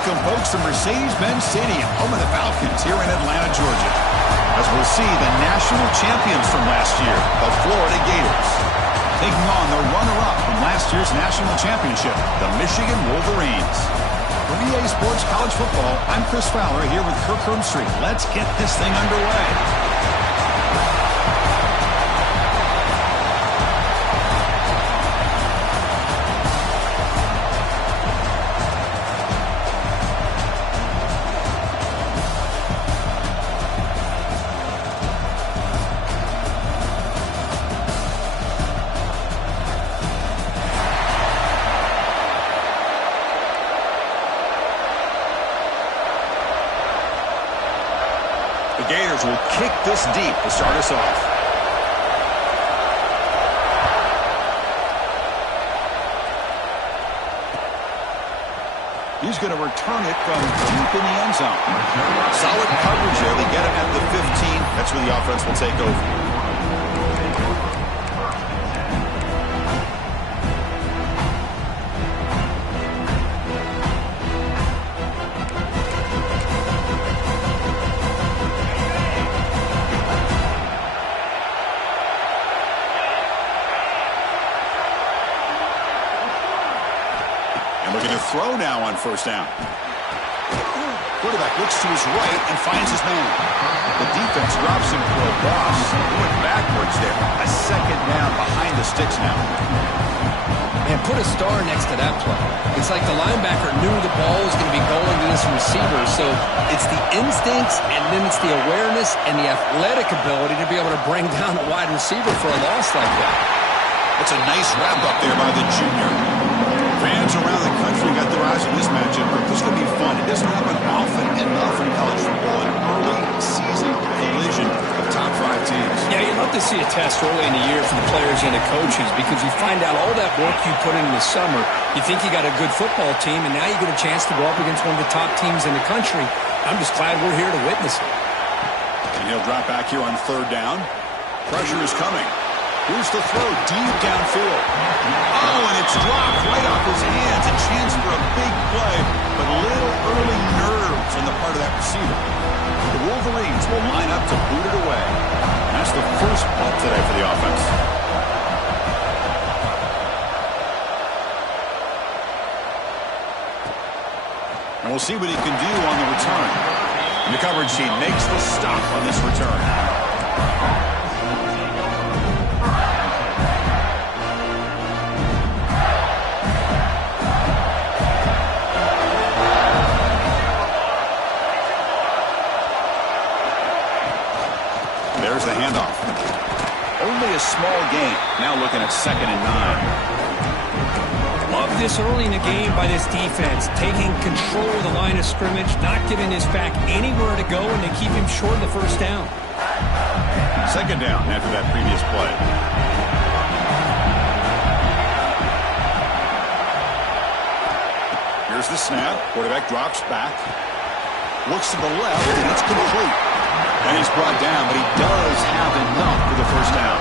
Welcome, folks, to Mercedes-Benz Stadium, home of the Falcons here in Atlanta, Georgia. As we'll see the national champions from last year, the Florida Gators, taking on the runner-up from last year's national championship, the Michigan Wolverines. From EA Sports College Football, I'm Chris Fowler here with Kirk Herbstreit. Let's get this thing underway. The Gators will kick this deep to start us off. He's going to return it from deep in the end zone. Solid coverage there. They get him at the 15. That's where the offense will take over. Looking to throw now on first down. Quarterback looks to his right and finds his man. The defense drops him for a loss. He went backwards there. A second down behind the sticks now. And put a star next to that play. It's like the linebacker knew the ball was going to be going to this receiver. So it's the instincts, and then it's the awareness and the athletic ability to be able to bring down a wide receiver for a loss like that. That's a nice wrap up there by the junior. Fans around the country got their eyes on this matchup, but this is going to be fun. It doesn't happen often enough in college football, an early season collision of top 5 teams. Yeah, you'd love to see a test early in the year for the players and the coaches because you find out all that work you put in the summer. You think you got a good football team, and now you get a chance to go up against one of the top teams in the country. I'm just glad we're here to witness it. And he'll drop back here on third down. Pressure is coming. Here's the throw deep downfield. Oh, and it's dropped right off his hands. A chance for a big play, but little early nerves on the part of that receiver. The Wolverines will line up to boot it away. And that's the first punt today for the offense. And we'll see what he can do on the return. And the coverage team makes the stop on this return. There's the handoff. Only a small gain. Now looking at 2nd and 9. Love this early in the game by this defense. Taking control of the line of scrimmage, not giving his back anywhere to go, and they keep him short of the first down. 2nd down after that previous play. Here's the snap. Quarterback drops back. Looks to the left, and it's complete. And he's brought down, but he does have enough for the first down.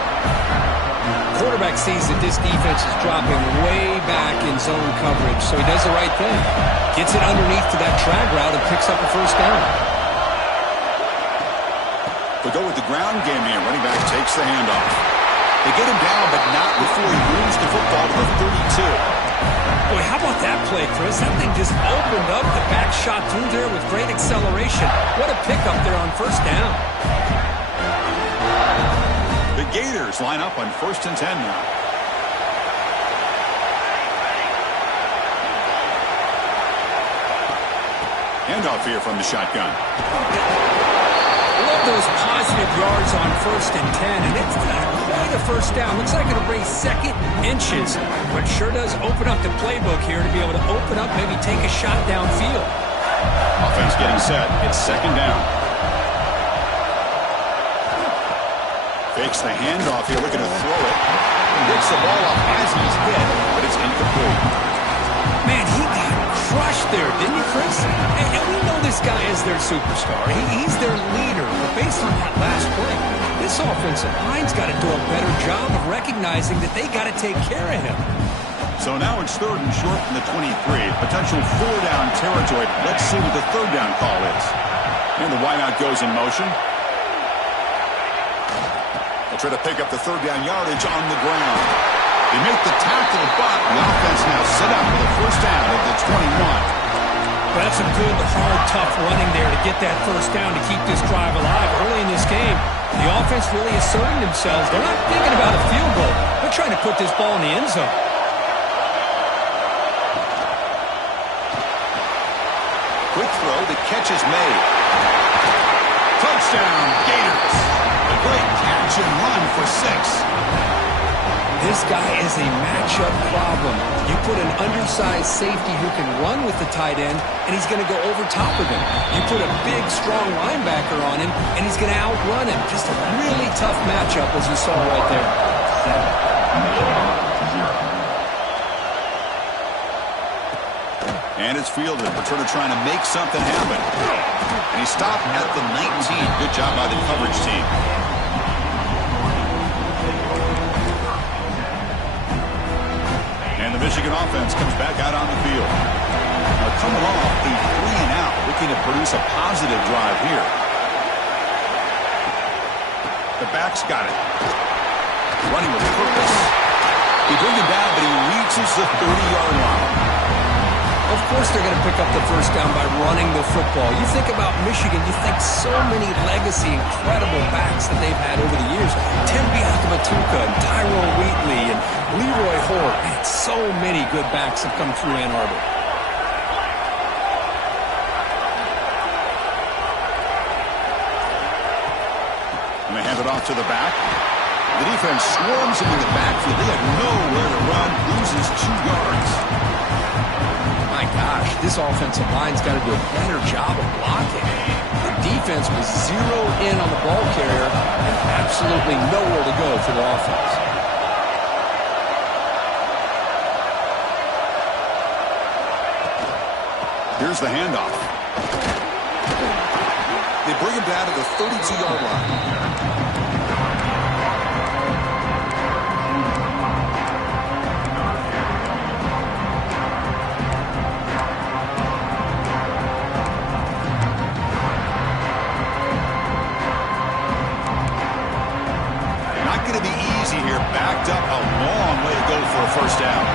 Quarterback sees that this defense is dropping way back in zone coverage, so he does the right thing. Gets it underneath to that drag route and picks up a first down. They go with the ground game here. Running back takes the handoff. They get him down, but not before he moves the football to the 32. Boy, how about that play, Chris? That thing just opened up. The back shot through there with great acceleration. What a pickup there on first down. The Gators line up on 1st and 10 now. Handoff here from the shotgun. Love those positive yards on 1st and 10, and it's not quite a first down. Looks like it'll bring 2nd inches, but sure does open up the playbook here to be able to open up, maybe take a shot downfield. Offense getting set. It's 2nd down. Fakes the handoff here, looking to throw it. Picks the ball up as he's hit, but it's incomplete. Man, he got crushed there, didn't he, Chris? And we know this guy is their superstar. He's their leader. But based on that last play, this offensive line's got to do a better job of recognizing that they got to take care of him. So now it's 3rd and short from the 23. Potential 4-down territory. Let's see what the 3rd down call is. And the wideout goes in motion. They'll try to pick up the 3rd down yardage on the ground. They make the tackle, but the offense now set up for the 1st down at the 21. That's some good, hard, tough running there to get that 1st down to keep this drive alive. Early in this game, the offense really asserting themselves. They're not thinking about a field goal. They're trying to put this ball in the end zone. Quick throw, the catch is made. Touchdown, Gators. A great catch and run for 6. This guy is a matchup problem. You put an undersized safety who can run with the tight end, and he's going to go over top of him. You put a big, strong linebacker on him, and he's going to outrun him. Just a really tough matchup, as you saw right there. And it's fielded. Returner trying to make something happen. And he stopped at the 19. Good job by the coverage team. And the Michigan offense comes back out on the field. Now coming off a 3-and-out, looking to produce a positive drive here. The back's got it. Running with purpose. He brings him down, but he reaches the 30-yard line. Of course they're going to pick up the 1st down by running the football. You think about Michigan, you think so many legacy, incredible backs that they've had over the years. Tim Biakabatuka and Tyrone Wheatley and Leroy Hort. Man, so many good backs have come through Ann Arbor. And they hand it off to the back. The defense swarms him in the backfield. They have nowhere to run. Loses 2 yards. My gosh, this offensive line's got to do a better job of blocking. The defense was zeroed in on the ball carrier and absolutely nowhere to go for the offense. Here's the handoff. They bring him down to the 32-yard line. Backed up, a long way to go for a 1st down.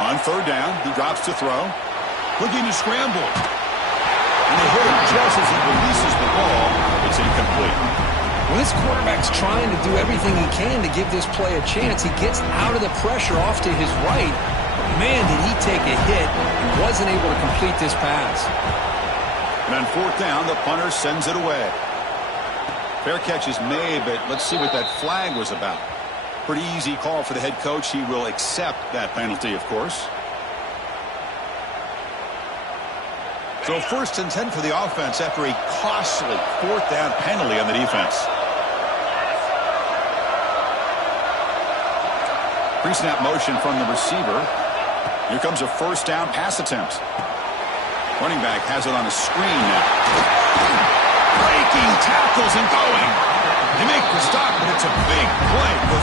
On 3rd down, he drops to throw. Looking to scramble. And they hit him just as he releases the ball. It's incomplete. Well, this quarterback's trying to do everything he can to give this play a chance. He gets out of the pressure off to his right. Man, did he take a hit and wasn't able to complete this pass. And on 4th down, the punter sends it away. Fair catch is made, but let's see what that flag was about. Pretty easy call for the head coach. He will accept that penalty, of course. So 1st and 10 for the offense after a costly 4th down penalty on the defense. Pre-snap motion from the receiver. Here comes a 1st down pass attempt. Running back has it on a screen now. Breaking tackles and going. They make the stop, but it's a big play for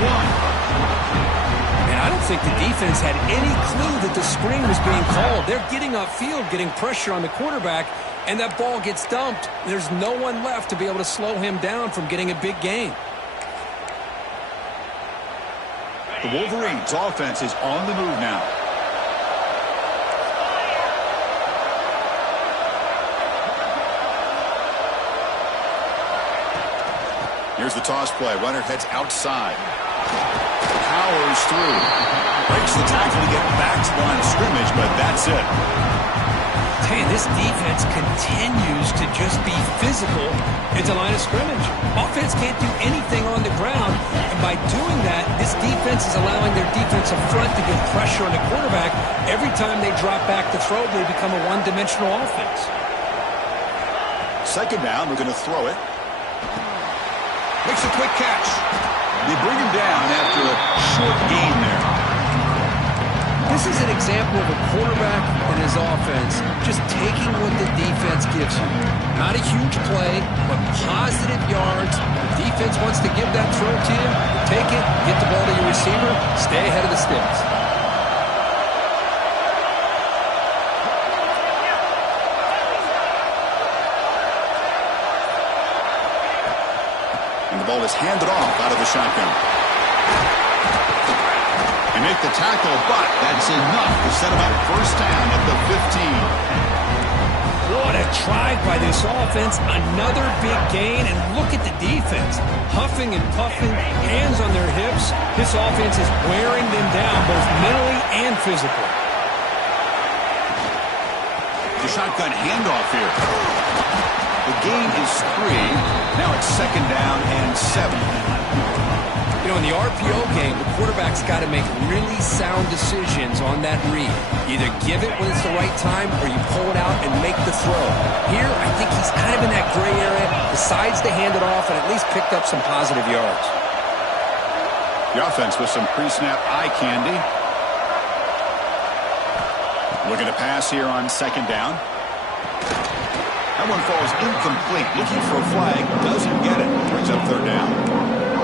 31. And I don't think the defense had any clue that the screen was being called. They're getting upfield, getting pressure on the quarterback, and that ball gets dumped. There's no one left to be able to slow him down from getting a big gain. The Wolverines' offense is on the move now. Here's the toss play. Runner heads outside. Powers through. Breaks the tackle to get back to the line of scrimmage, but that's it. Hey, this defense continues to just be physical at the line of scrimmage. Offense can't do anything on the ground, and by doing that, this defense is allowing their defensive front to get pressure on the quarterback. Every time they drop back to throw, they become a one-dimensional offense. 2nd down, we're going to throw it. Makes a quick catch. They bring him down after a short gain there. This This is an example of a quarterback and his offense just taking what the defense gives you. Not a huge play, but positive yards. The defense wants to give that throw to you. Take it, get the ball to your receiver, stay ahead of the sticks. And the ball is handed off out of the shotgun. They make the tackle, but that's enough to set him up first down at the 15. What a drive by this offense. Another big gain, and look at the defense. Huffing and puffing, hands on their hips. This offense is wearing them down, both mentally and physically. The shotgun handoff here. The gain is 3. Now it's second down and 7. You know, in the RPO game, the quarterback's got to make really sound decisions on that read. Either give it when it's the right time or you pull it out and make the throw. Here, I think he's kind of in that gray area, decides to hand it off and at least picked up some positive yards. The offense with some pre-snap eye candy. Looking to pass here on second down. That one falls incomplete. Looking for a flag. Doesn't get it. Brings up third down.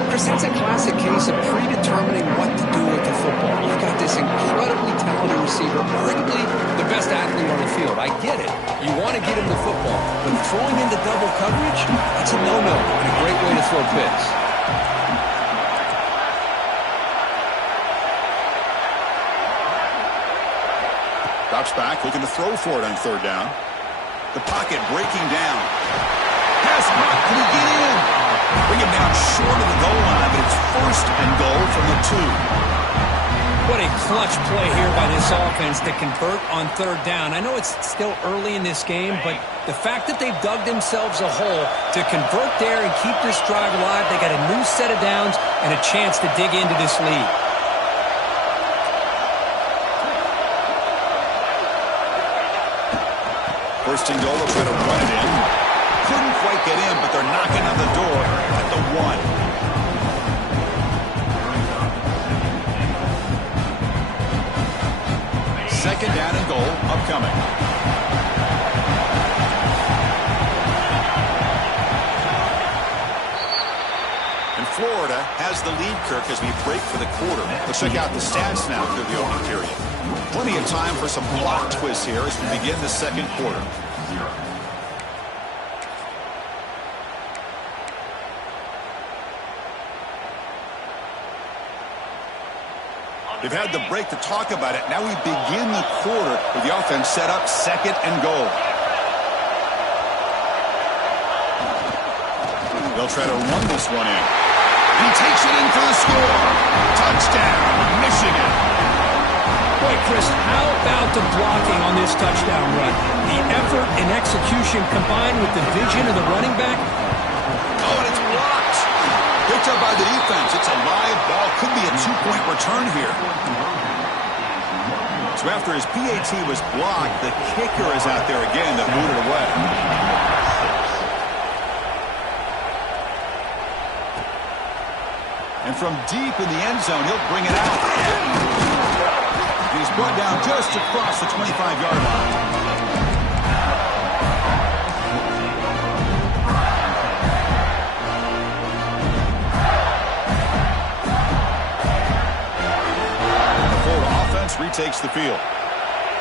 Chris, that's a classic case of predetermining what to do with the football. You've got this incredibly talented receiver, arguably the best athlete on the field. I get it. You want to get him the football. But throwing into double coverage, that's a no-no and a great way to throw picks. Drops back, looking to throw for it on third down. The pocket breaking down. Pass block, can he get in? Bring him down short of the goal line, but it's first and goal from the 2. What a clutch play here by this offense to convert on third down. I know it's still early in this game, but the fact that they've dug themselves a hole to convert there and keep this drive alive, they got a new set of downs and a chance to dig into this lead. First and goal, they'll try to run it in. Couldn't quite get in, but they're knocking on the door at the 1. Second down and goal upcoming. And Florida has the lead, Kirk, as we break for the quarter. Let's check out the stats now through the opening period. Plenty of time for some block twists here as we begin the second quarter. They've had the break to talk about it. Now we begin the quarter with the offense set up second and goal. They'll try to run this one in. He takes it in for the score. Touchdown, Michigan. Boy, Chris, how about the blocking on this touchdown run? The effort and execution combined with the vision of the running back. Oh, and it's blocked. Picked up by the defense. It's a live ball. Could be a 2-point return here. So after his PAT was blocked, the kicker is out there again that booted away. And from deep in the end zone, he'll bring it out. He's brought down just across the 25-yard line. Retakes the field.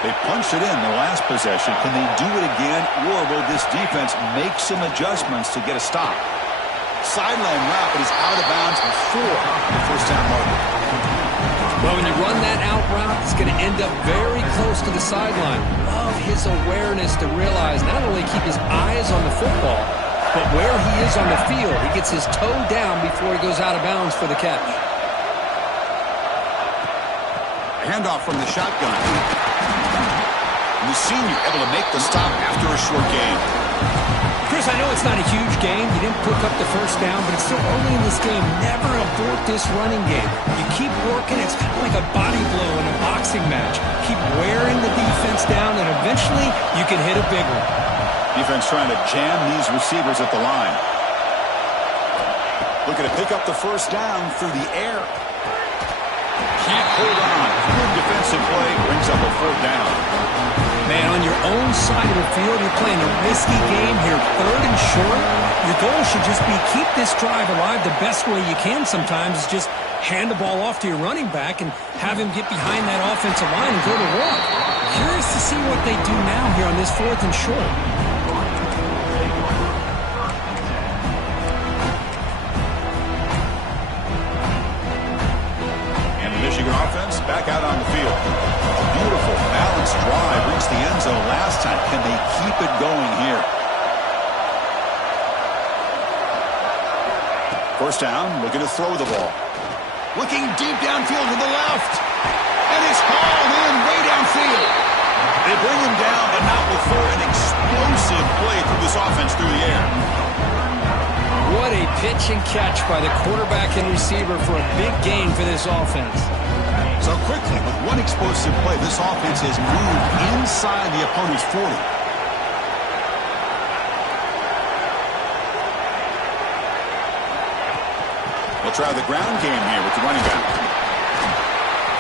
They punched it in the last possession. Can they do it again, or will this defense make some adjustments to get a stop? Sideline route, but he's out of bounds before the first down marker. Well, when you run that out route, it's going to end up very close to the sideline. Love his awareness to realize not only keep his eyes on the football, but where he is on the field. He gets his toe down before he goes out of bounds for the catch. Handoff from the shotgun. And the senior able to make the stop after a short gain. Chris, I know it's not a huge game. You didn't pick up the first down, but it's still early in this game. Never abort this running game. You keep working. It's kind of like a body blow in a boxing match. Keep wearing the defense down, and eventually you can hit a big one. Defense trying to jam these receivers at the line. Looking to pick up the first down through the air. Can't hold on. Good defensive play brings up a 4th down. Man, on your own side of the field, you're playing a risky game here, 3rd and short. Your goal should just be keep this drive alive the best way you can sometimes is just hand the ball off to your running back and have him get behind that offensive line and go to work. Curious to see what they do now here on this 4th and short. And the Michigan offense back out on the field. A beautiful, balanced drive reached the end zone last time. Can they keep it going here? 1st down, looking to throw the ball. Looking deep downfield to the left. And it's hauled in way downfield. They bring him down, but not before an explosive play through this offense through the air. What a pitch and catch by the quarterback and receiver for a big gain for this offense. So quickly, with one explosive play, this offense has moved inside the opponent's 40. We'll try the ground game here with the running back.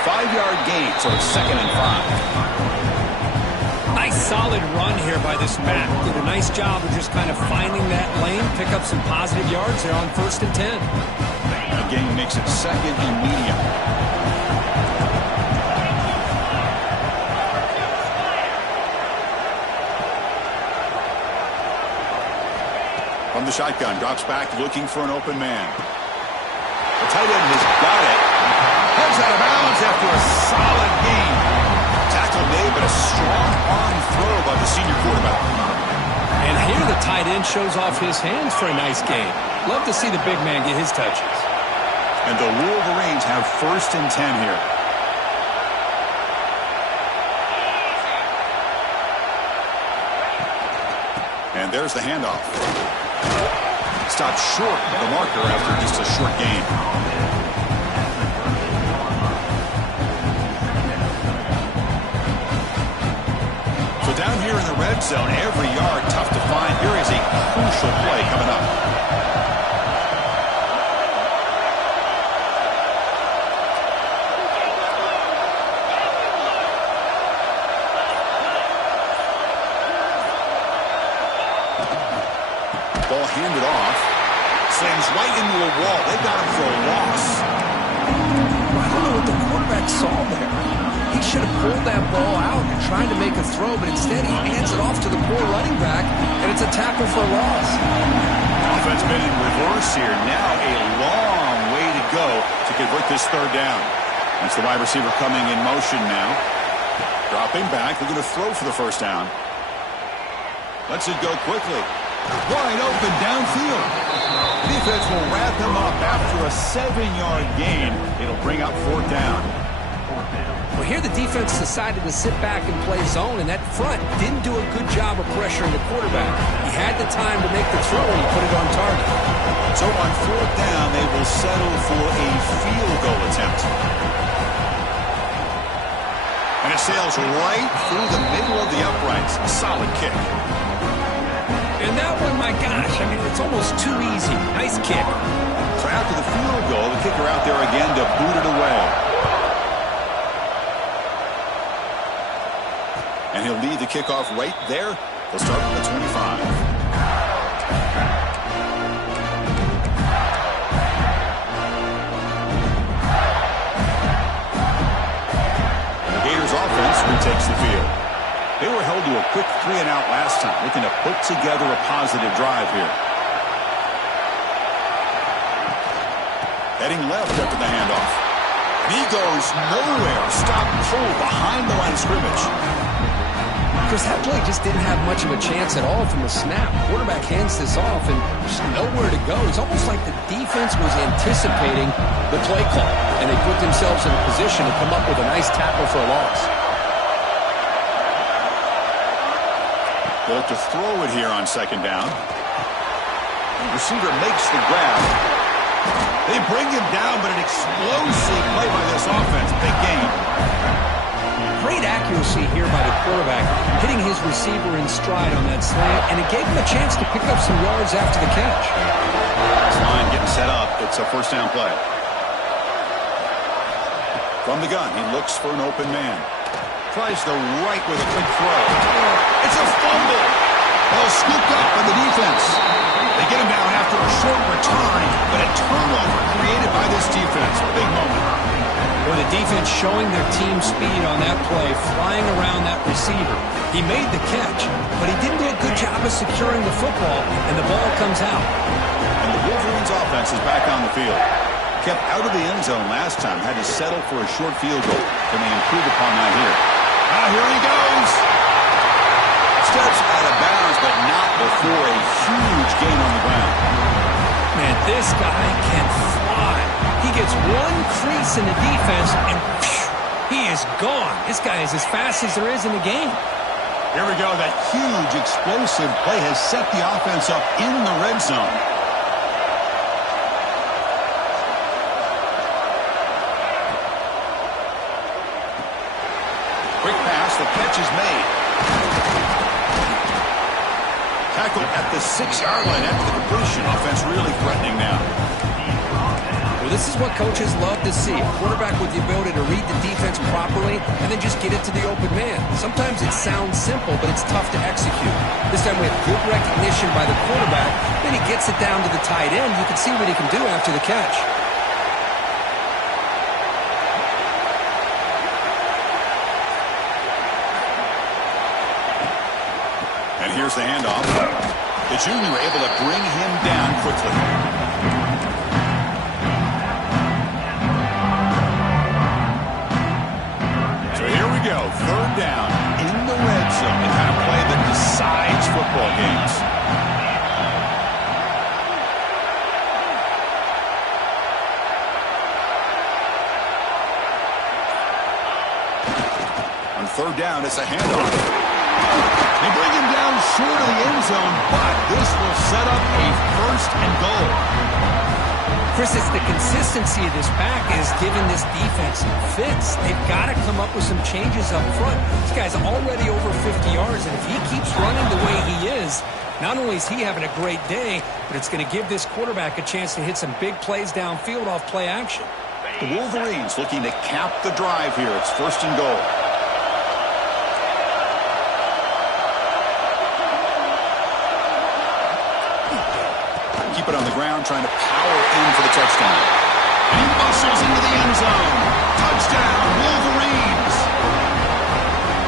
5-yard gain, so it's 2nd and 5. Nice solid run here by this back. Did a nice job of just kind of finding that lane, pick up some positive yards there on 1st and 10. The game makes it 2nd and medium. From the shotgun, drops back looking for an open man. The tight end has got it. Heads out of bounds after a solid gain. Tackle made, but a strong arm throw by the senior quarterback. And here the tight end shows off his hands for a nice gain. Love to see the big man get his touches. And the Wolverines have 1st and 10 here. And there's the handoff. Stopped short of the marker after just a short gain. So down here in the red zone, every yard tough to find. Here is a crucial play coming up. Ball handed off. Slings right into a wall. They got him for a loss. I don't know what the quarterback saw there. He should have pulled that ball out and tried to make a throw, but instead he hands it off to the poor running back, and it's a tackle for a loss. Offense been in reverse here. Now a long way to go to convert this 3rd down. That's the wide receiver coming in motion now. Dropping back. They're going to throw for the 1st down. Lets it go quickly. Wide open downfield. Defense will wrap him up after a 7-yard gain. It'll bring up 4th down. Well, here the defense decided to sit back and play zone, and that front didn't do a good job of pressuring the quarterback. He had the time to make the throw, and he put it on target. So on 4th down, they will settle for a field goal attempt. And it sails right through the middle of the uprights. A solid kick. And that one, my gosh, I mean, it's almost too easy. Nice kick. So after the field goal, the kicker out there again to boot it away. And he'll lead the kickoff right there. They'll start at the 25. And the Gators offense retakes the field. They were held to a quick 3-and-out last time, looking to put together a positive drive here. Heading left after the handoff. And he goes nowhere. Stop cold behind the line of scrimmage. Chris, that play just didn't have much of a chance at all from the snap. Quarterback hands this off, and there's nowhere to go. It's almost like the defense was anticipating the play call, and they put themselves in a position to come up with a nice tackle for a loss. They'll have to throw it here on 2nd down. The receiver makes the grab. They bring him down, but an explosive play by this offense. Big gain. Great accuracy here by the quarterback, hitting his receiver in stride on that slant, and it gave him a chance to pick up some yards after the catch. This line getting set up. It's a 1st down play. From the gun, he looks for an open man. Tries the right with a quick throw. It's a fumble. Ball scooped up by the defense. They get him down after a short return, but a turnover created by this defense. Big moment. Well, the defense showing their team speed on that play, flying around that receiver. He made the catch, but he didn't do a good job of securing the football, and the ball comes out. And the Wolverines' offense is back on the field. Kept out of the end zone last time, had to settle for a short field goal. Can they improve upon that here? Here he goes. Steps out of bounds, but not before a huge gain on the ground. Man, this guy can fly. He gets one crease in the defense, and he is gone. This guy is as fast as there is in the game. Here we go. That huge explosive play has set the offense up in the red zone. Quick pass. The catch is made. Tackle at the 6-yard line after the completion. Offense really threatening now. Well, this is what coaches love to see. A quarterback with the ability to read the defense properly and then just get it to the open man. Sometimes it sounds simple, but it's tough to execute. This time we have good recognition by the quarterback. Then he gets it down to the tight end. You can see what he can do after the catch. And here's the handoff. The junior able to bring him down quickly. So here we go. Third down in the red zone. The kind of play that decides football games. On third down, it's a handoff. They bring him down short of the end zone, but this will set up a first and goal. Chris, it's the consistency of this back is giving this defense fits. They've got to come up with some changes up front. This guy's already over 50 yards, and if he keeps running the way he is, not only is he having a great day, but it's going to give this quarterback a chance to hit some big plays downfield off play action. The Wolverines looking to cap the drive here. It's first and goal. Keep it on the ground, trying to power in for the touchdown. And he muscles into the end zone. Touchdown, Wolverines.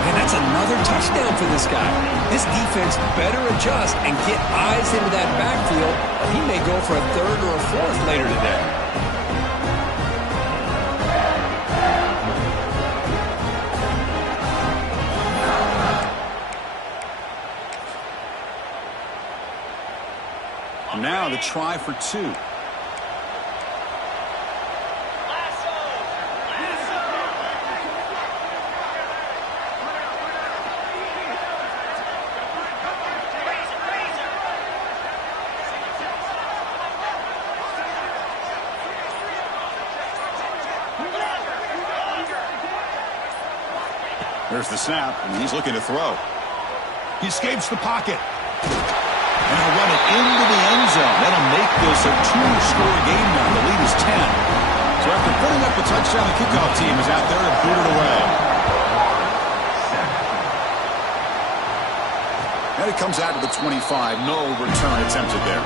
And that's another touchdown for this guy. This defense better adjust and get eyes into that backfield, or he may go for a third or a fourth later today. Now the try for two. There's the snap, and he's looking to throw. He escapes the pocket. And he'll run it into the end zone. That'll make this a 2-score game now. The lead is 10. So after putting up the touchdown, the kickoff team is out there to boot it away. And it comes out to the 25. No return attempted there.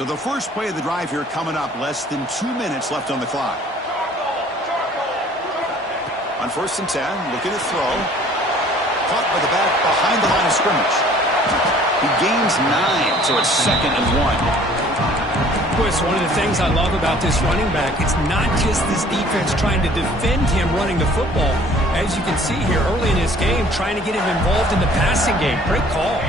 So the first play of the drive here coming up, less than 2 minutes left on the clock. On first and 10, looking to throw. Caught by the back behind the line of scrimmage. He gains 9, so it's 2nd and 1. Boy, it's one of the things I love about this running back. It's not just this defense trying to defend him running the football. As you can see here early in this game, trying to get him involved in the passing game. Great call.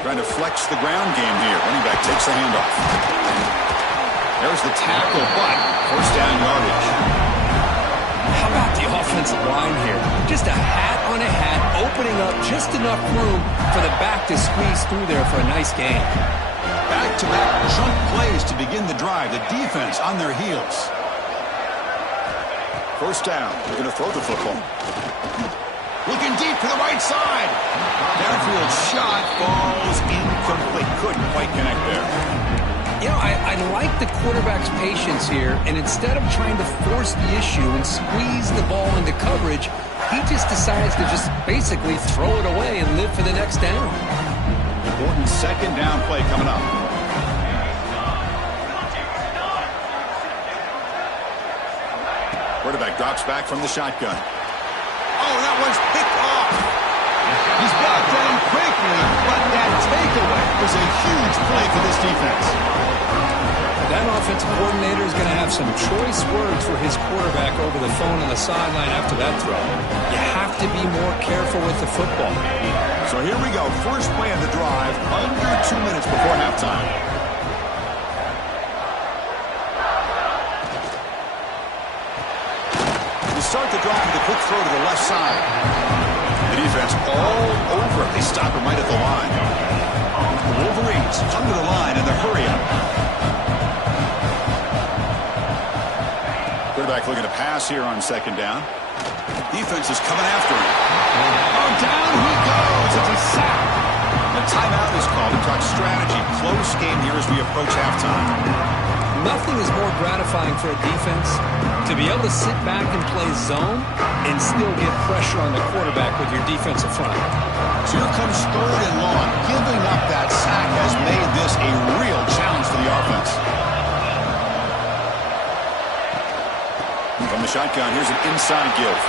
Trying to flex the ground game here. Running back takes the handoff. There's the tackle, but first down yardage. How about the offensive line here? Just a hat on a hat, opening up just enough room for the back to squeeze through there for a nice gain. Back-to-back chunk plays to begin the drive. The defense on their heels. First down. They're going to throw the football. Looking deep to the right side. Downfield shot falls incomplete. Couldn't quite connect there. You know, I like the quarterback's patience here, and instead of trying to force the issue and squeeze the ball into coverage, he just decides to just basically throw it away and live for the next down. Important second down play coming up. Quarterback drops back from the shotgun. Oh, that one's picked off. He's brought down quickly, but that takeaway was a huge play for this defense. That offensive coordinator is going to have some choice words for his quarterback over the phone on the sideline after that throw. You have to be more careful with the football. So here we go. First play of the drive, under 2 minutes before halftime. To start the drive with a quick throw to the left side. The defense all over it. They stop him right at the line. The Wolverines come to the line in the hurry-up. Quarterback looking to pass here on second down. Defense is coming after him. Oh, down he goes. It's a sack. A timeout is called to talk strategy. Close game here as we approach halftime. Nothing is more gratifying for a defense to be able to sit back and play zone and still get pressure on the quarterback with your defensive front. So here comes third and long. Giving up that sack has made this a real challenge for the offense. From the shotgun, here's an inside give.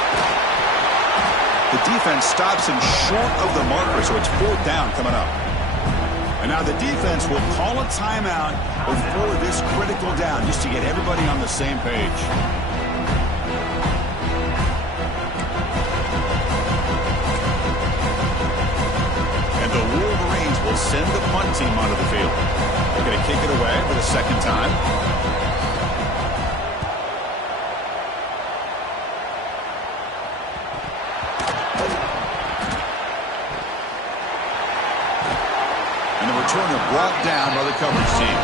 The defense stops him short of the marker, so it's fourth down coming up. And now the defense will call a timeout before this critical down, just to get everybody on the same page. And the Wolverines will send the punt team onto the field. They're going to kick it away for the second time. Returner brought down by the coverage team.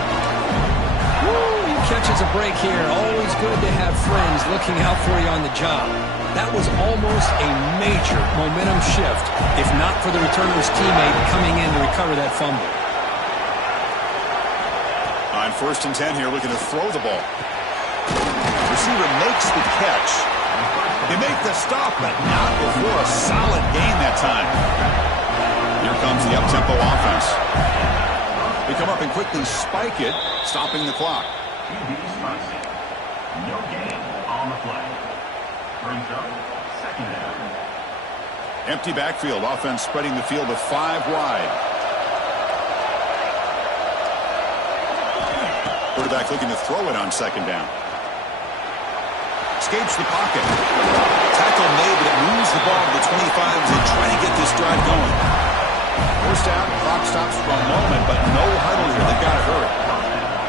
Woo, he catches a break here. Always good to have friends looking out for you on the job. That was almost a major momentum shift, if not for the returner's teammate coming in to recover that fumble. On 1st and 10 here, looking to throw the ball. Receiver makes the catch. They make the stop, but not before a solid gain that time. Here comes the up-tempo offense. They come up and quickly spike it, stopping the clock. No gain on the play. Brings up second down. Empty backfield. Offense spreading the field with 5 wide. Quarterback looking to throw it on second down. Escapes the pocket. Tackle made, but it moves the ball to the 25 as they try to get this drive going. First down, clock stops for a moment, but no huddle here. They've got to hurry.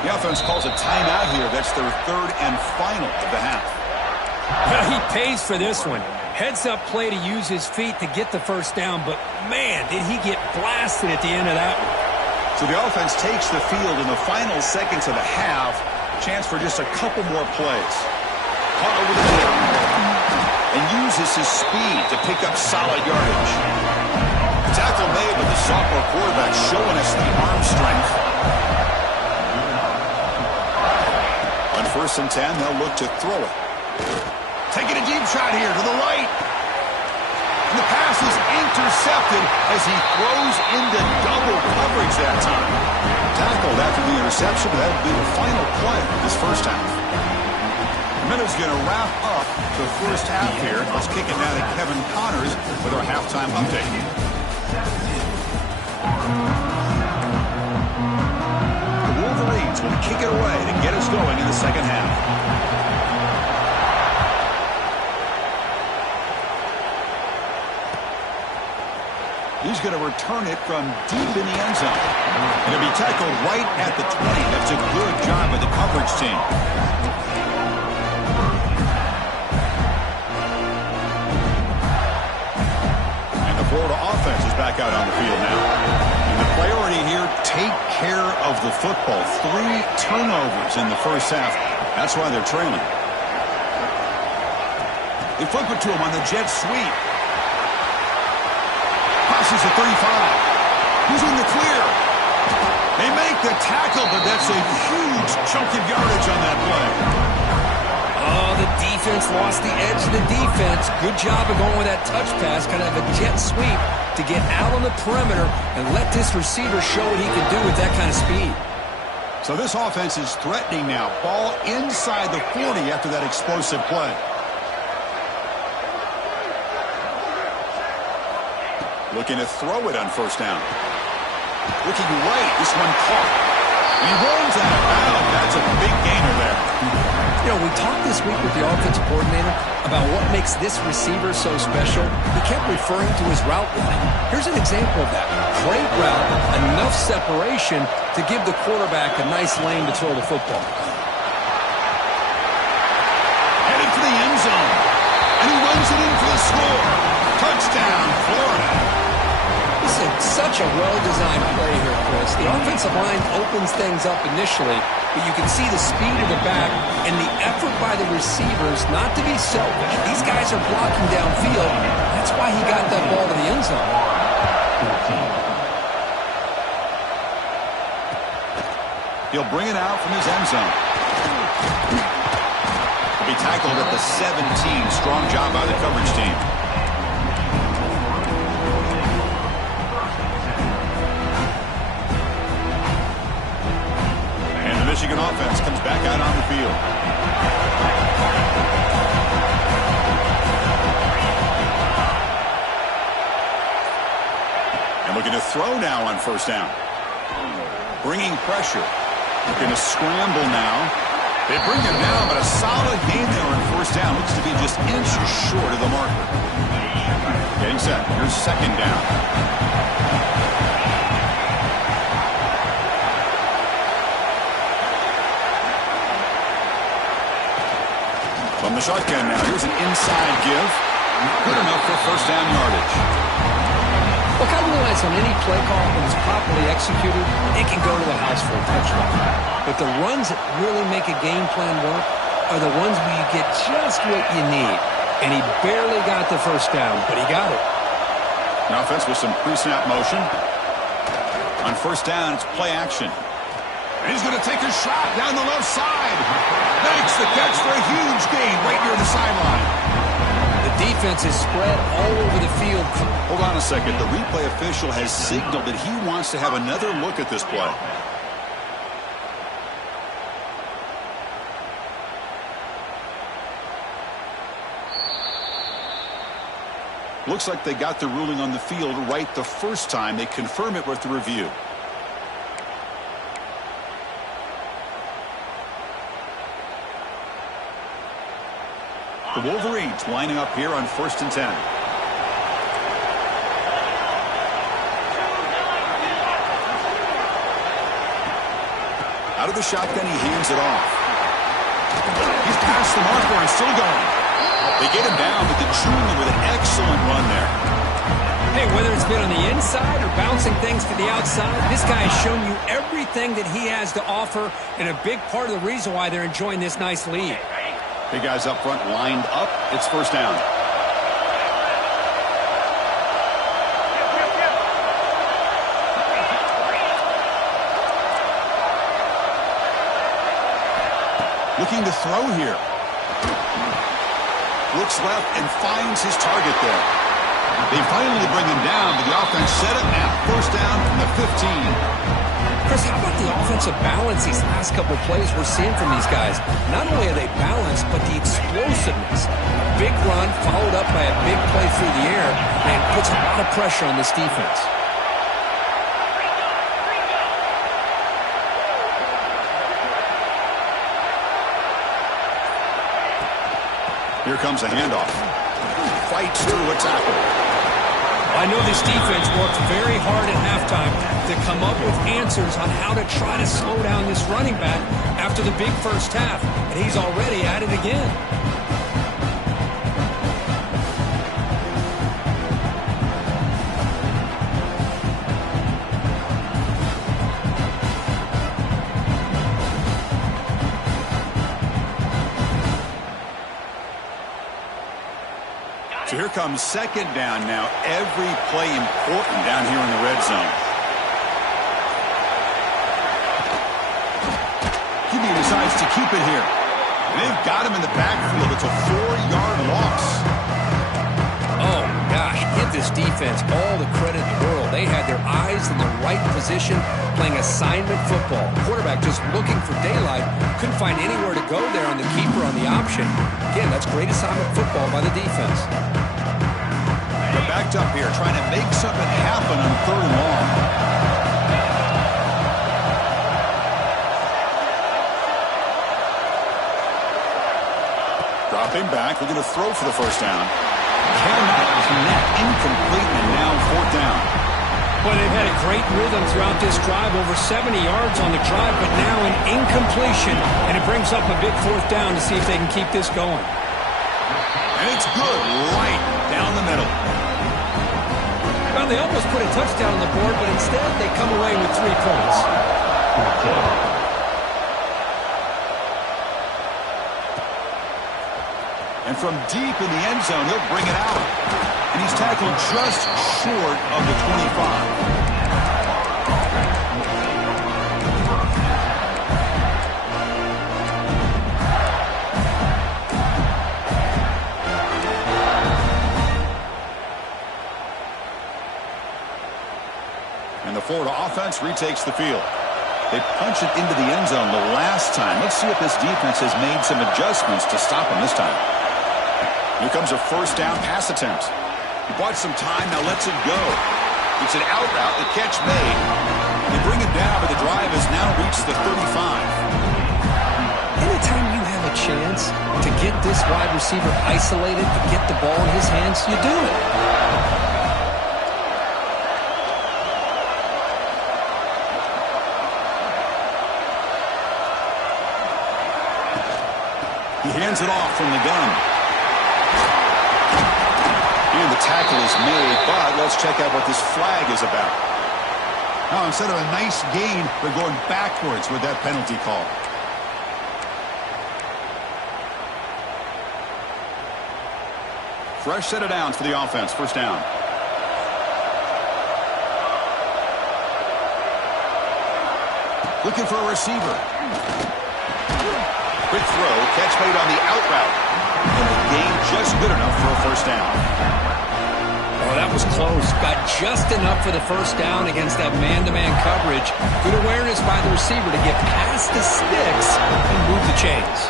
The offense calls a timeout here. That's their third and final of the half. Well, he pays for this one. Heads-up play to use his feet to get the first down, but, man, did he get blasted at the end of that one. So the offense takes the field in the final seconds of the half. Chance for just a couple more plays. Caught over the middle. And uses his speed to pick up solid yardage. Tackle made with the sophomore quarterback showing us the arm strength. On 1st and 10, they'll look to throw it. Taking a deep shot here to the right. And the pass is intercepted as he throws into double coverage that time. Tackled after the interception, but that'll be the final play of this first half. Minute's going to wrap up the first half here. Let's kick it now to Kevin Connors with our halftime update. The Wolverines will kick it away to get us going in the second half. He's going to return it from deep in the end zone. And it'll be tackled right at the 20. That's a good job by the coverage team. Florida offense is back out on the field now. And the priority here, take care of the football. 3 turnovers in the first half. That's why they're trailing. They flip it to him on the jet sweep. Passes the 35. He's in the clear. They make the tackle, but that's a huge chunk of yardage on that play. Oh, the defense lost the edge of the defense. Good job of going with that touch pass, kind of a jet sweep to get out on the perimeter and let this receiver show what he can do with that kind of speed. So this offense is threatening now. Ball inside the 40 after that explosive play. Looking to throw it on first down. Looking right. This one caught. And he rolls out of bounds. That's a big gainer there. You know, we talked this week with the offensive coordinator about what makes this receiver so special. He kept referring to his route running. Here's an example of that. Great route, enough separation to give the quarterback a nice lane to throw the football. Headed for the end zone. And he runs it in for the score. Touchdown, Florida. This is such a well-designed play here, Chris. The offensive line opens things up initially, but you can see the speed of the back and the effort by the receivers not to be selfish. These guys are blocking downfield. That's why he got that ball to the end zone. He'll bring it out from his end zone. He'll be tackled at the 17. Strong job by the coverage team. Michigan offense comes back out on the field. And looking to throw now on first down. Bringing pressure. Looking to scramble now. They bring him down, but a solid gain there on first down. Looks to be just inches short of the marker. Getting set. Here's second down. From the shotgun now, here's an inside give. Good enough for first down yardage. Look, I realize on any play call, when it's properly executed, it can go to the house for a touchdown. But the runs that really make a game plan work are the ones where you get just what you need. And he barely got the first down, but he got it. An offense with some pre-snap motion. On first down, it's play action. And he's going to take a shot down the left side. Makes the catch for a huge gain right near the sideline. The defense is spread all over the field. Hold on a second. The replay official has signaled that he wants to have another look at this play. Looks like they got the ruling on the field right the first time. They confirm it with the review. The Wolverines lining up here on 1st and 10. Out of the shotgun, he hands it off. He's past the marker and still going. They get him down, but the Junior with an excellent run there. Hey, whether it's been on the inside or bouncing things to the outside, this guy has shown you everything that he has to offer, and a big part of the reason why they're enjoying this nice lead. Big guys up front lined up. It's first down. Looking to throw here. Looks left and finds his target there. They finally bring him down, but the offense set it now. First down from the 15. Chris, how about the offensive balance these last couple of plays we're seeing from these guys? Not only are they balanced, but the explosiveness. A big run followed up by a big play through the air, and puts a lot of pressure on this defense. Here comes a handoff. Fights through a tackle. I know this defense worked very hard at halftime to come up with answers on how to try to slow down this running back after the big first half, and he's already at it again. So here comes second down now. Every play important down here in the red zone. QB decides to keep it here. They've got him in the backfield. It's a 4-yard loss. Oh, gosh, give this defense all the credit in the world. They had their eyes in the right position, playing assignment football. Quarterback just looking for daylight. Couldn't find anywhere to go there on the keeper on the option. Again, that's great assignment football by the defense. They're backed up here, trying to make something happen on 3rd and long. Dropping back, looking to throw for the first down. Cannot connect, incomplete, and now 4th down. Well, they've had a great rhythm throughout this drive, over 70 yards on the drive, but now an incompletion, and it brings up a big 4th down to see if they can keep this going. And it's good, right down the middle. Well, they almost put a touchdown on the board, but instead they come away with 3 points. And from deep in the end zone, he'll bring it out. And he's tackled just short of the 25. And the Florida offense retakes the field. They punch it into the end zone the last time. Let's see if this defense has made some adjustments to stop them this time. Here comes a 1st down pass attempt. He bought some time, now lets it go. It's an out route, the catch made. They bring it down, but the drive has now reached the 35. Anytime you have a chance to get this wide receiver isolated, to get the ball in his hands, you do it. He hands it off from the gun. And the tackle is made, but let's check out what this flag is about. Now, instead of a nice gain, they're going backwards with that penalty call. Fresh set of downs for the offense. 1st down. Looking for a receiver. Quick throw, catch made on the out route. And the gain just good enough for a 1st down. Oh, that was close. Got just enough for the 1st down against that man-to-man coverage. Good awareness by the receiver to get past the sticks and move the chains.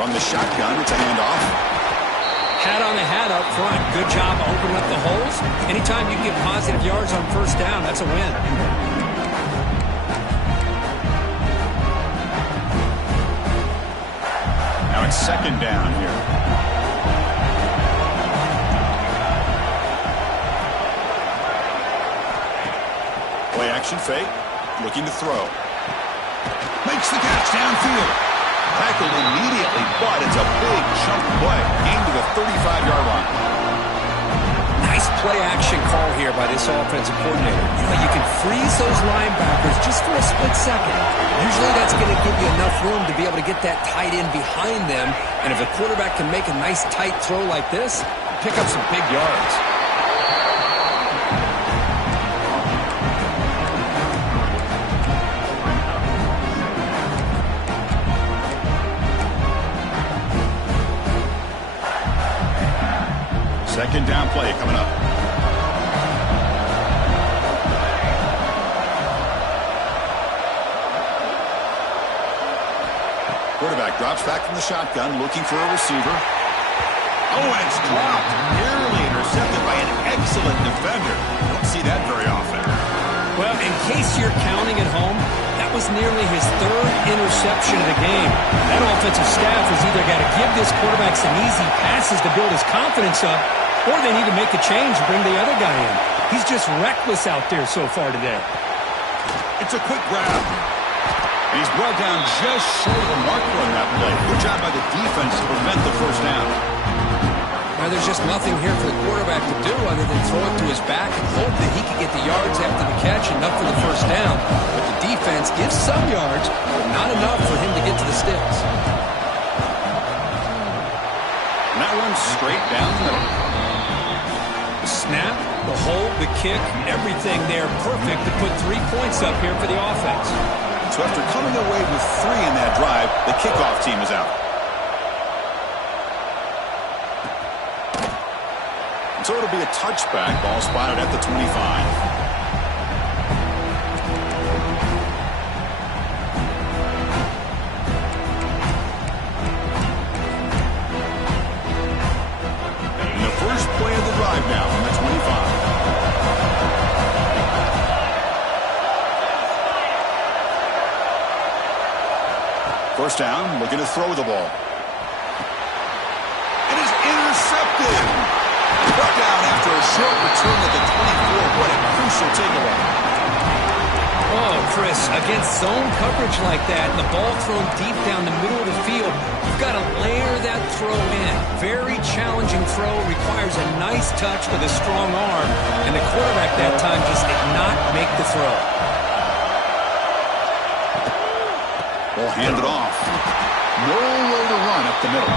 On the shotgun, it's a handoff. Hat on the hat up front. Good job opening up the holes. Anytime you get positive yards on 1st down, that's a win. Now it's 2nd down here. Play action fake. Looking to throw. Makes the catch downfield. Tackled immediately, but it's a big chunk play. Gained to the 35-yard line. Nice play-action call here by this offensive coordinator. You can freeze those linebackers just for a split second. Usually that's going to give you enough room to be able to get that tight end behind them. And if the quarterback can make a nice tight throw like this, pick up some big yards. Second down play coming up. Quarterback drops back from the shotgun, looking for a receiver. Oh, and it's dropped. Nearly intercepted by an excellent defender. Don't see that very often. Well, in case you're counting at home, that was nearly his 3rd interception of the game. That offensive staff has either got to give this quarterback some easy passes to build his confidence up, or they need to make a change and bring the other guy in. He's just reckless out there so far today. It's a quick grab. And he's brought down just short of the marker on that play. Good job by the defense to prevent the 1st down. Now, there's just nothing here for the quarterback to do other than throw it to his back and hope that he can get the yards after the catch, enough for the first down. But the defense gives some yards, but not enough for him to get to the sticks. And that one's straight down the middle. The snap, the hold, the kick, everything there perfect to put 3 points up here for the offense. So after coming away with 3 in that drive, the kickoff team is out. So it'll be a touchback, ball spotted at the 25. Play of the drive now on the 25. First down, looking to throw the ball. It is intercepted. Brought down after a short return at the 24. What a crucial takeaway. Oh, Chris, against zone coverage like that, and the ball thrown deep down the middle of the field, you've got to layer that throw in. Very challenging throw, requires a nice touch with a strong arm, and the quarterback that time just did not make the throw. Ball handed off. No way to run up the middle.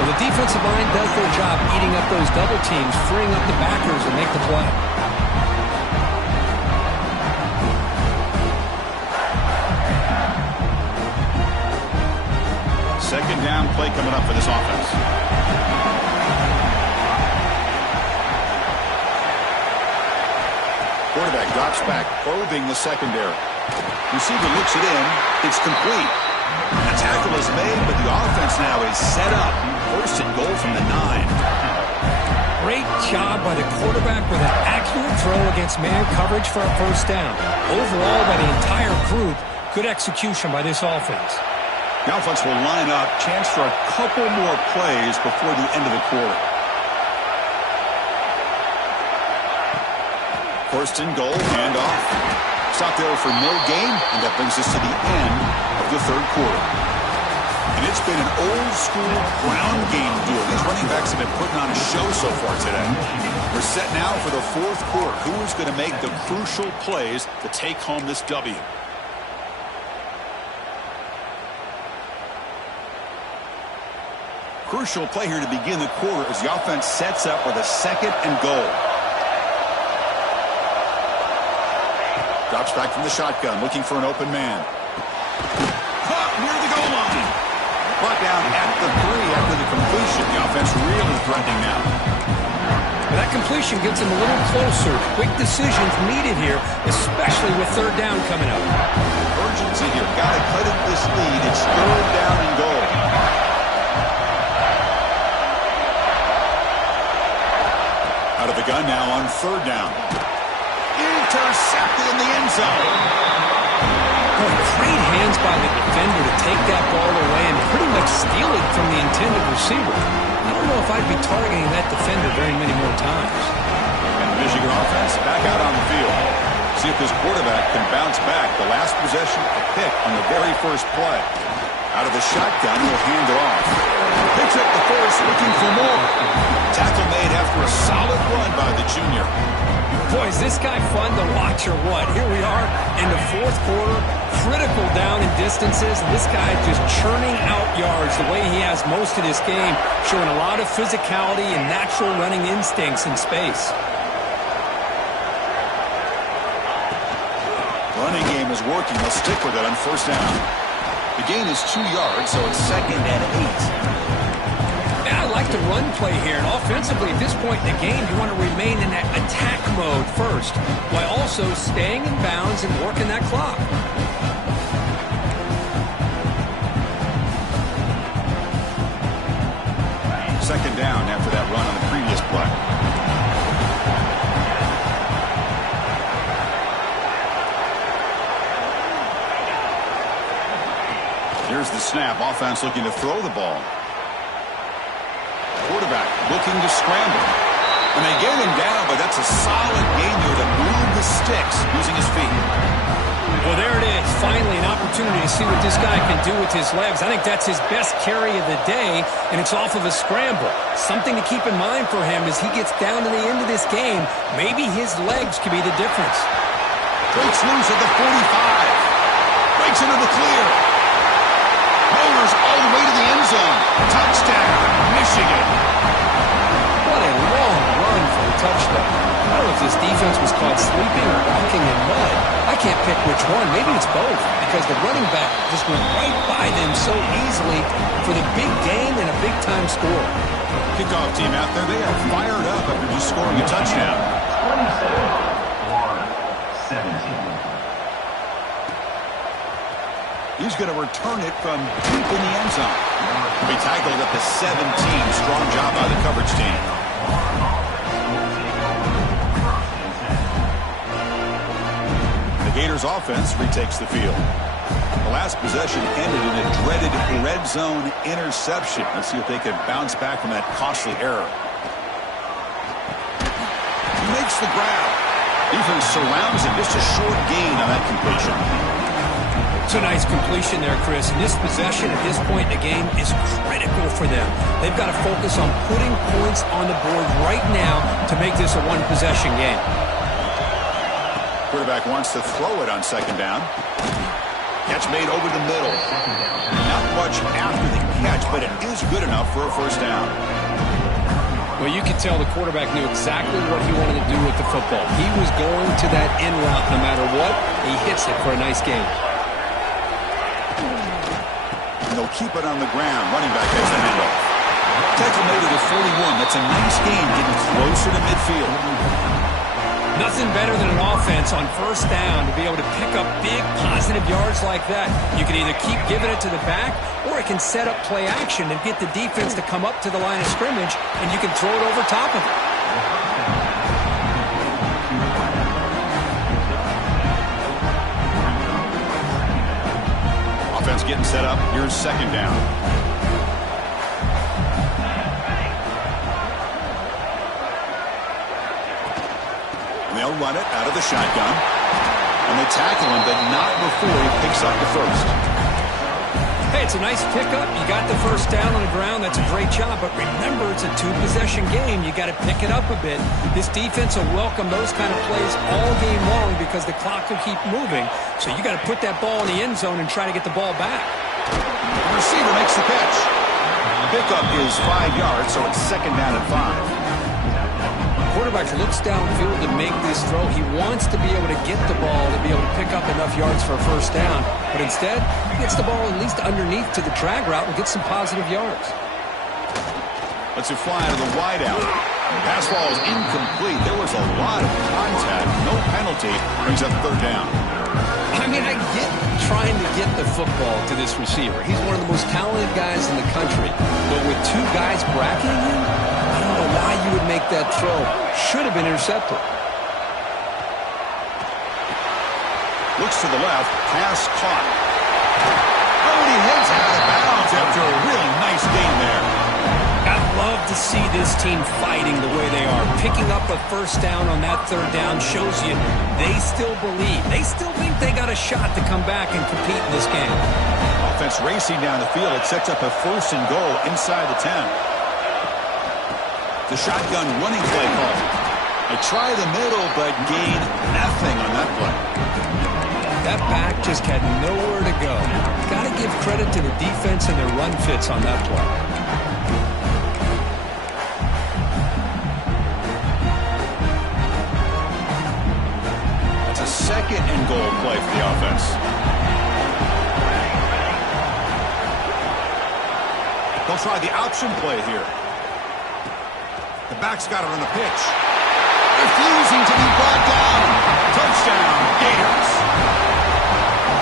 Well, the defensive line does their job eating up those double teams, freeing up the backers and make the play. Second down play coming up for this offense. Quarterback drops back, probing the secondary. Receiver looks it in. It's complete. A tackle is made, but the offense now is set up. First and goal from the 9. Great job by the quarterback with an accurate throw against man coverage for a first down. Overall, by the entire group, good execution by this offense. The offense will line up. Chance for a couple more plays before the end of the quarter. First and goal, handoff. Stop there for no gain, and that brings us to the end of the third quarter. And it's been an old-school ground game duel. These running backs have been putting on a show so far today. We're set now for the fourth quarter. Who is going to make the crucial plays to take home this W? Crucial play here to begin the quarter as the offense sets up with a second and goal. Drops back from the shotgun, looking for an open man. Caught near the goal line. Brought down at the 3 after the completion. The offense really threatening now. That completion gets him a little closer. Quick decisions needed here, especially with third down coming up. Urgency here. Got to cut it this lead. It's third down and goal. Out of the gun now on third down. Intercepted in the end zone. Oh, great hands by the defender to take that ball away and pretty much steal it from the intended receiver. I don't know if I'd be targeting that defender very many more times. And the Michigan offense back out on the field. See if this quarterback can bounce back. The last possession, a pick on the very first play. Out of the shotgun, he'll hand it off. Picks up the force, looking for more. Tackle made after a solid run by the junior. Boy, is this guy fun to watch or what? Here we are in the fourth quarter, critical down in distances, and this guy just churning out yards the way he has most of this game, showing a lot of physicality and natural running instincts in space. Running game is working. They'll stick with it on first down. The gain is 2 yards, so it's second and 8. Yeah, I like the run play here, and offensively at this point in the game, you want to remain in that attack mode first, while also staying in bounds and working that clock. Second down after that run on the previous play. Here's the snap. Offense looking to throw the ball. Quarterback looking to scramble. And they get him down, but that's a solid gain here to move the sticks using his feet. Well, there it is. finally an opportunity to see what this guy can do with his legs. I think that's his best carry of the day, and it's off of a scramble. Something to keep in mind for him as he gets down to the end of this game. Maybe his legs could be the difference. Breaks loose at the 45. Breaks into the clear. Motors all the way to the end zone. Touchdown, Michigan. What a long run for a touchdown. I don't know if this defense was caught sleeping or walking in mud. I can't pick which one. Maybe it's both, because the running back just went right by them so easily for the big gain and a big-time score. Kickoff team out there, they are fired up after just scoring a touchdown. 27, Florida, 17. He's going to return it from deep in the end zone. He tackled at the 17. Strong job by the coverage team. The Gators offense retakes the field. The last possession ended in a dreaded red zone interception. Let's see if they can bounce back from that costly error. He makes the grab. Defense surrounds him. Just a short gain on that completion. It's a nice completion there, Chris. And this possession at this point in the game is critical for them. They've got to focus on putting points on the board right now to make this a one-possession game. Quarterback wants to throw it on second down. Catch made over the middle. Not much after the catch, but it is good enough for a first down. Well, you could tell the quarterback knew exactly what he wanted to do with the football. He was going to that in route no matter what. He hits it for a nice gain. And they'll keep it on the ground. Running back has the handoff. Tackle made at the 41. That's a nice gain, getting closer to midfield. Nothing better than an offense on first down to be able to pick up big positive yards like that. You can either keep giving it to the back, or it can set up play action and get the defense to come up to the line of scrimmage, and you can throw it over top of it. Offense getting set up. Here's second down. They'll run it out of the shotgun. And they tackle him, but not before he picks up the first. Hey, it's a nice pickup. You got the first down on the ground. That's a great job. But remember, it's a two-possession game. You got to pick it up a bit. This defense will welcome those kind of plays all game long because the clock will keep moving. So you got to put that ball in the end zone and try to get the ball back. The receiver makes the catch. The pickup is 5 yards, so it's second down and 5. Quarterback looks downfield to make this throw. He wants to be able to get the ball to be able to pick up enough yards for a first down. But instead, he gets the ball at least underneath to the drag route and gets some positive yards. Lets it fly to the wideout. Pass ball is incomplete. There was a lot of contact. No penalty. Brings up third down. I mean, I get trying to get the football to this receiver. He's one of the most talented guys in the country. But with two guys bracketing him, I don't know why you would make that throw. Should have been intercepted. Looks to the left. Pass caught. Oh, and he heads out of bounds after a really nice gain there. I love to see this team fighting the way they are. Picking up a first down on that third down shows you they still believe. They still think they got a shot to come back and compete in this game. Offense racing down the field. It sets up a first and goal inside the 10. The shotgun running play call. They try the middle, but gain nothing on that play. That back just had nowhere to go. Got to give credit to the defense and their run fits on that play. That's a second and goal play for the offense. They'll try the option play here. The back's got it on the pitch. Refusing to be brought down. Touchdown, Gators.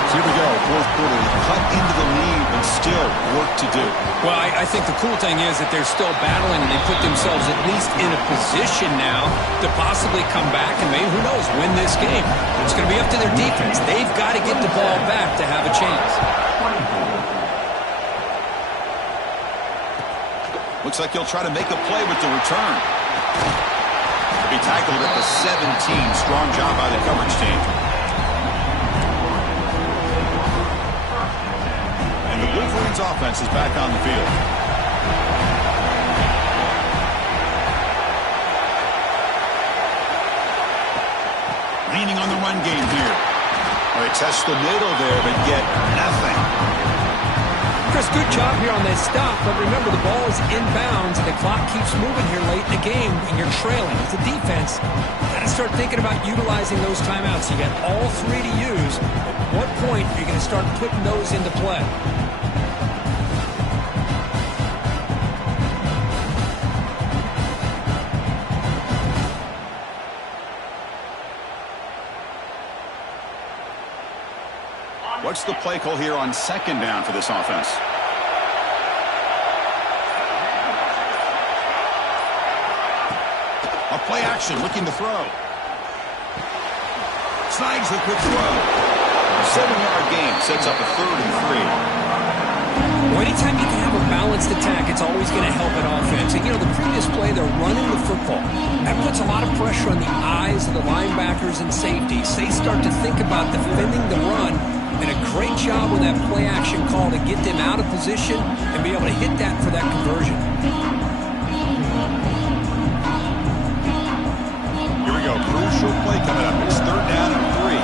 So here we go, fourth quarter. Cut into the lead, but still work to do. Well, I think the cool thing is that they're still battling, and they put themselves at least in a position now to possibly come back and maybe, who knows, win this game. It's going to be up to their defense. They've got to get the ball back to have a chance. Looks like he'll try to make a play with the return. He'll be tackled at the 17. Strong job by the coverage team. Bruins offense is back on the field. Leaning on the run game here. They test the middle there, but get nothing. Chris, good job here on that stop, but remember the ball is inbounds and the clock keeps moving here late in the game and you're trailing. As a defense, you got to start thinking about utilizing those timeouts. You got all three to use. At what point are you going to start putting those into play? What's the play call here on second down for this offense? A play action, looking to throw. Snags the quick throw. 7-yard gain sets up a 3rd and 3. Well, anytime you can have a balanced attack, it's always going to help an offense. And, you know, the previous play, they're running the football. That puts a lot of pressure on the eyes of the linebackers and safeties. They start to think about defending the run. And a great job with that play action call to get them out of position and be able to hit that for that conversion. Here we go. Crucial play coming up. It's 3rd down and 3.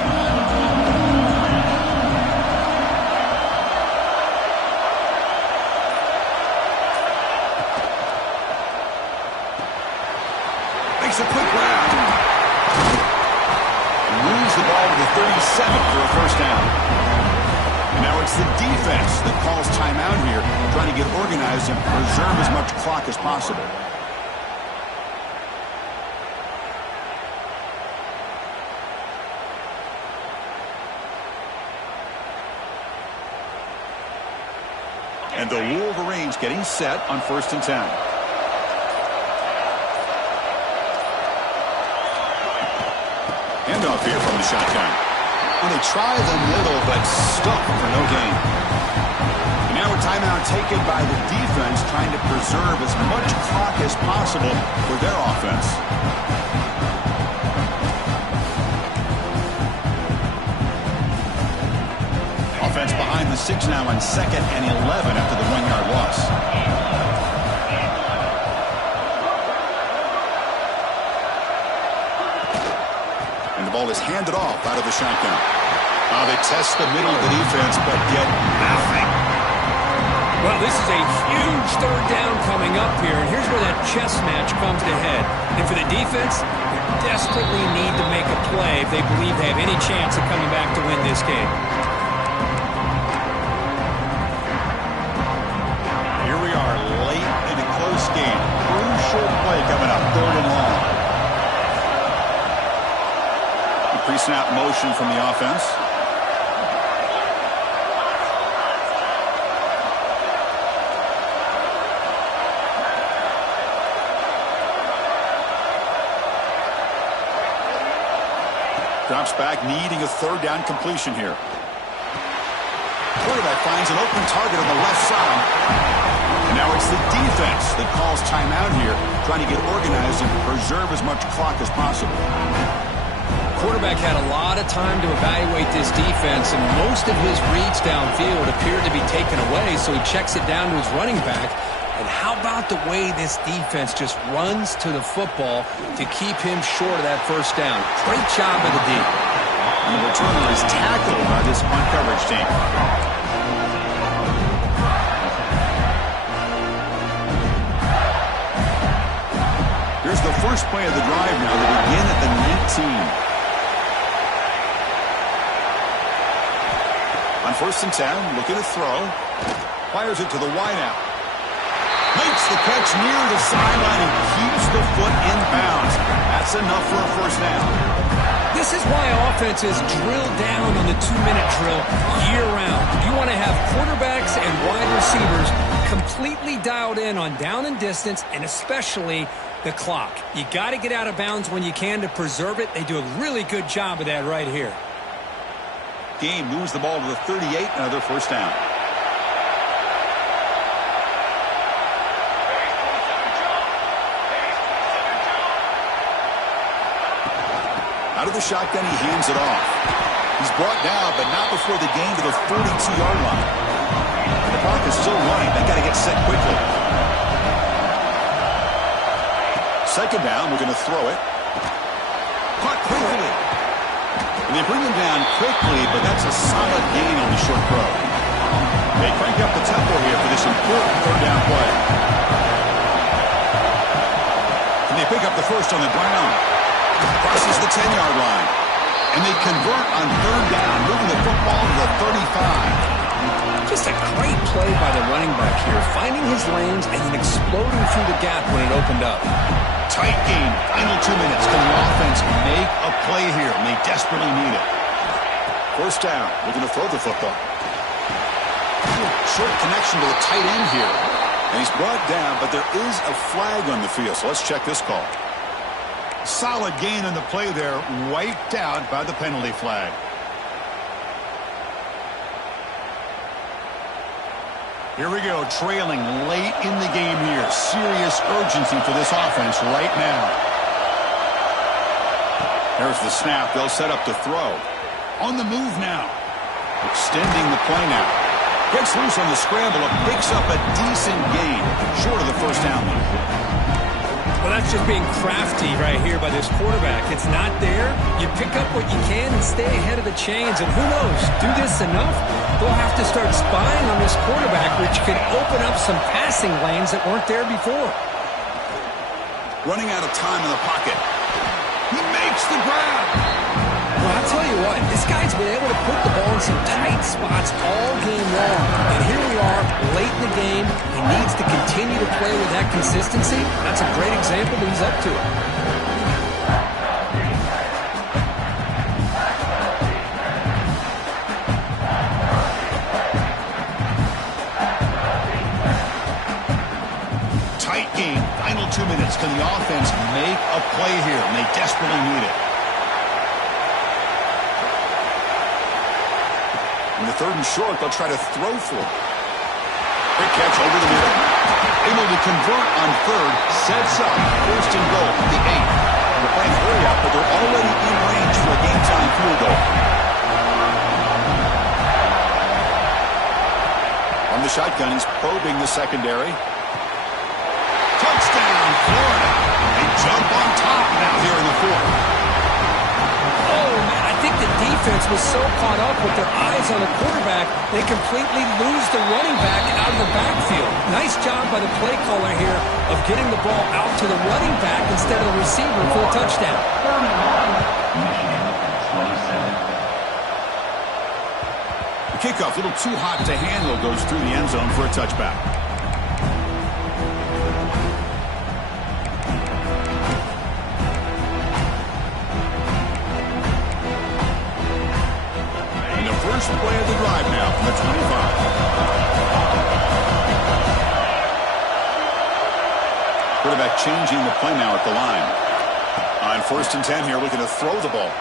Makes a quick grab. And moves the ball to the 37 for a first down. And now it's the defense that calls timeout here, trying to get organized and preserve as much clock as possible. And the Wolverines getting set on 1st and 10. Handoff here from the shotgun. And they try the middle, but stuck for no gain. And now a timeout taken by the defense, trying to preserve as much clock as possible for their offense. Offense behind the 6 now on 2nd and 11 after the 1-yard loss. And the ball is handed off out of the shotgun. They test the middle of the defense, but get nothing. Well, this is a huge 3rd down coming up here, and here's where that chess match comes to head. And for the defense, they desperately need to make a play if they believe they have any chance of coming back to win this game. Here we are, late in a close game. Crucial play coming up, 3rd and long. The pre-snap motion from the offense. Drops back, needing a 3rd down completion here. Quarterback finds an open target on the left side. And now it's the defense that calls timeout here, trying to get organized and preserve as much clock as possible. Quarterback had a lot of time to evaluate this defense, and most of his reads downfield appeared to be taken away, so he checks it down to his running back. And how about the way this defense just runs to the football to keep him short of that 1st down? Great job of the D. And the returner is tackled by this punt coverage team. Here's the first play of the drive now. They begin at the 19. On 1st and 10, looking to throw. Fires it to the wideout. Makes the catch near the sideline and keeps the foot in bounds. That's enough for a 1st down. This is why offenses drill down on the 2-minute drill year-round. You want to have quarterbacks and wide receivers completely dialed in on down and distance, and especially the clock. You got to get out of bounds when you can to preserve it. They do a really good job of that right here. Game moves the ball to the 38, another 1st down. Out of the shotgun, he hands it off. He's brought down, but not before the gain to the 42-yard line. clock is still running. They got to get set quickly. Second down, we're going to throw it. Caught quickly. And they bring him down quickly, but that's a solid gain on the short throw. They crank up the tempo here for this important third down play. And they pick up the first on the ground. Crosses the 10-yard line. And they convert on third down, moving the football to the 35. Just a great play by the running back here, finding his lanes and then exploding through the gap when it opened up. Tight game, final 2 minutes. Can the offense make a play here? And they desperately need it. First down, we're going to throw the football. Short connection to the tight end here. And he's brought down, but there is a flag on the field, so let's check this call. Solid gain on the play there, wiped out by the penalty flag. Here we go, trailing late in the game here. Serious urgency for this offense right now. There's the snap. They'll set up to throw. On the move now. Extending the play now. Gets loose on the scramble and picks up a decent gain. Short of the first down line. Well, that's just being crafty right here by this quarterback. It's not there. You pick up what you can and stay ahead of the chains. And who knows, do this enough, they'll have to start spying on this quarterback, which could open up some passing lanes that weren't there before. Running out of time in the pocket. He makes the grab. Well, I'll tell you what, this guy's been able to put the ball in some tight spots all game long. And here we are, late in the game. He needs to continue to play with that consistency. That's a great example that he's up to it. Tight game, final 2 minutes. Can the offense make a play here? And they desperately need it. In the third and short, they'll try to throw for it. Great catch over the middle. Able to convert on third, sets up first and goal at the 8. They're playing hurry up, but they're already in range for a game-time field goal. On the shotgun, he's probing the secondary. Touchdown, Florida. They jump on top now here in the fourth. Oh, man, I think the defense was so caught up with their eyes on the quarterback, they completely lose the running back out of the backfield. Nice job by the play caller here of getting the ball out to the running back instead of the receiver for the touchdown. The kickoff, a little too hot to handle, goes through the end zone for a touchback. First play of the drive now from the 25. Quarterback changing the play now at the line. On 1st and 10 here, looking to throw the ball.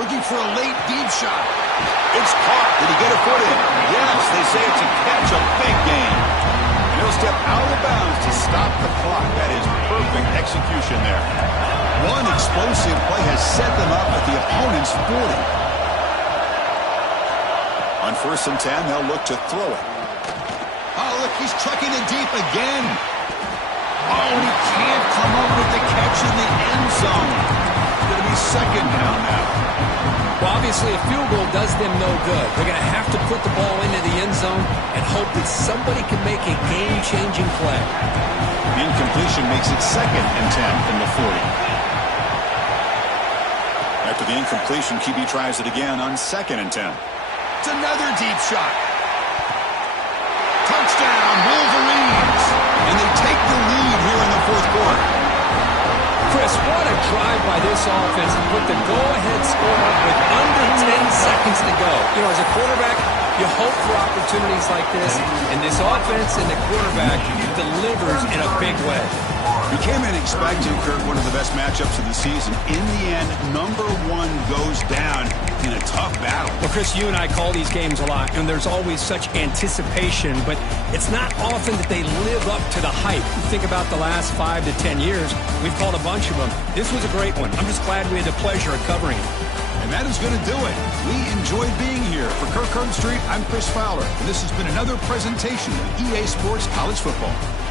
Looking for a late deep shot. It's caught. Did he get a foot in? Yes, they say it's a catch, a big game. And he'll step out of bounds to stop the clock. That is perfect execution there. One explosive play has set them up at the opponent's 40. On 1st and 10, they'll look to throw it. Oh, look, he's trucking it deep again. Oh, he can't come up with the catch in the end zone. Going to be second down now. Well, obviously, a field goal does them no good. They're going to have to put the ball into the end zone and hope that somebody can make a game-changing play. The incompletion makes it 2nd and 10 from the 40. After the incompletion, QB tries it again on 2nd and 10. It's another deep shot. Touchdown, Wolverines. And they take the lead here in the fourth quarter. Chris, what a drive by this offense to put the go-ahead score up with under 10 seconds to go. You know, as a quarterback, you hope for opportunities like this, and this offense and the quarterback delivers in a big way. We came in expecting, Kurt, one of the best matchups of the season. In the end, number 1 goes down in a tough battle. Well, Chris, you and I call these games a lot, and there's always such anticipation, but it's not often that they live up to the hype. You think about the last 5 to 10 years, we've called a bunch of them. This was a great one. I'm just glad we had the pleasure of covering it. And that is going to do it. We enjoyed being here. For Kirk Herbstreit, I'm Chris Fowler. And this has been another presentation of EA Sports College Football.